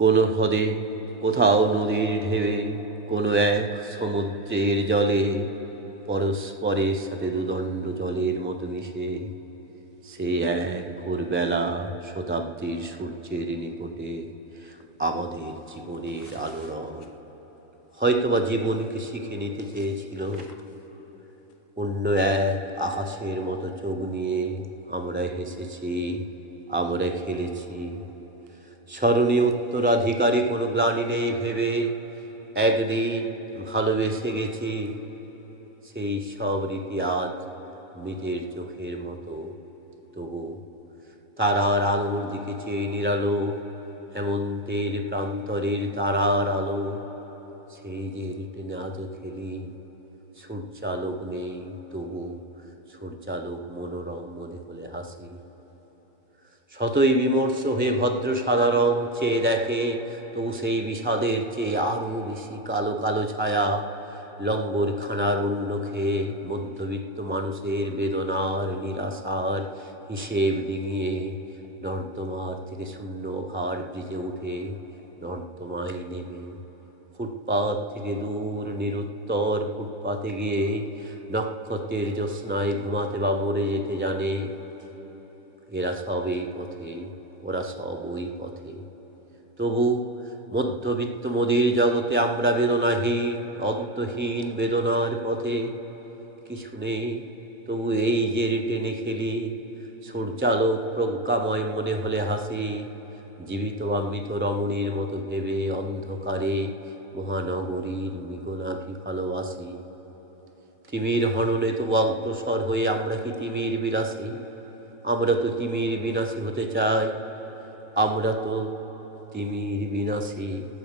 কোনো হ্রদে, কোথাও নদীর ঢেবে কোনো এক সমুদ্রের জলে, পরস্পরের সাথে দুদণ্ড জলের মতো মিশে সেই এক ভোরবেলা শতাব্দীর সূর্যের নিকটে আমাদের জীবনের আলোড়ন হয়তোবা জীবনকে শিখে নিতে চেয়েছিল। অন্য এক আকাশের মতো চোখ নিয়ে আমরা হেসেছি, আমরা খেলেছি স্মরণীয় উত্তরাধিকারী কোনো গ্লানি নেই ভেবে একদিন ভালোবেসে গেছি সেই সব রীতি আজ মৃতের চোখের মতো। তবু তারার আলোর দিকে চেয়ে নিরালো হেমন্তের প্রান্তরের তারার আলো। সেই যে রিটেনে আজও খেলি, সূর্যালোক নেই তবু সূর্যালোক মনোরম মনে হলে হাসি। শতই বিমর্ষ হয়ে ভদ্র সাধারণ চেয়ে দেখে তবু সেই বিষাদের চেয়ে আরও বেশি কালো কালো ছায়া লঙ্গর খানার অন্য খেয়ে মধ্যবিত্ত মানুষের বেদনার নিরাশার হিসেব ডিঙিয়ে নর্দমার থেকে শূন্য ঘাট ব্রিজে উঠে নর্দমায় নেমে ফুটপাত থেকে দূর নিরুত্তর ফুটপাতে গিয়ে নক্ষত্রের জ্যোৎস্নায় ঘুমাতে বা মরে যেতে জানে এরা সব এই পথে, ওরা সব ওই পথে। তবু মধ্যবিত্ত মোদির জগতে আমরা বেদনাহীন, অন্তহীন বেদনার পথে। কিছু নেই, তবু এই যে টেনে খেলি, সূর্যালোক প্রজ্ঞাময় মনে হলে হাসি। জীবিত বা মৃত রমণীর মতো ভেবে অন্ধকারে মহানগরীর নিগনাভি ভালোবাসি। তিমির হননে তবু অগ্রসর হয়ে আমরা কি তিমির বিলাসী আমরা তো তিমির বিনাশী হতে চাই। আমরা তো তিমির বিনাশী।